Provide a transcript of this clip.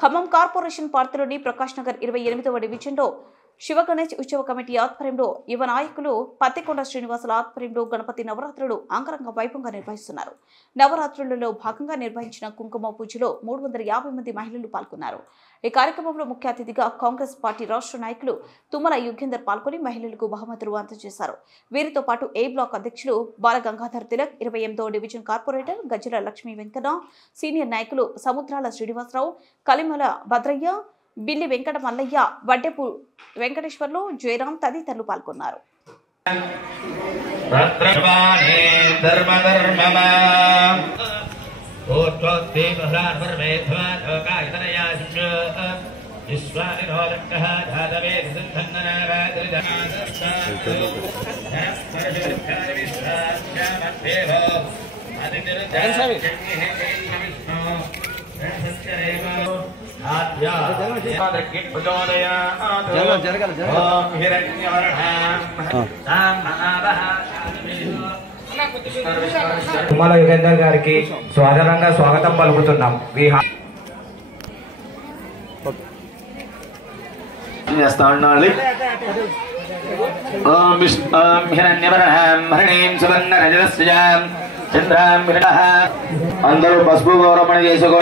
Khammam corporation పార్టీలోని ప్రకాష్ నగర్ 28వ డివిజన్లో శివగణేష్ ఉత్సవ కమిటీ ఆధ్వర్యంలో యువ నాయకులు పత్తికొండ శ్రీనివాసుల ఆధ్వర్యంలో గణపతి నవరాత్రులు అంగరంగ వైభవంగా నిర్వహిస్తున్నారు. నవరాత్రులలో భాగంగా నిర్వహించిన కుంకుమ పూజలో 350 మంది మహిళలు పాల్గొన్నారు. ఈ కార్యక్రమంలో ముఖ్య అతిథిగా కాంగ్రెస్ పార్టీ రాష్ట్ర నాయకులు తుమ్మల యుగేందర్ పాల్గొని మహిళలకు బహుమతులు అందజేశారు. వీరితో పాటు ఏ బ్లాక్ అధ్యక్షులు బాలగంగాధర్ తిలక్, 28వ డివిజన్ కార్పొరేటర్ గజ్జల లక్ష్మీ వెంకన్న, సీనియర్ నాయకులు సముద్రాల శ్రీనివాసరావు, కలిమల భద్రయ్య, బిల్లి వెంకట మల్లయ్య, వడ్డెపు వెంకటేశ్వర్లు, జయరాం తదితరులు పాల్గొన్నారు. తుమ్మల యుగేందర్ గారికి స్వాగతంగా స్వాగతం పలుకుతున్నాం. అందరూ పసుపు గౌరవణ చేసుకో.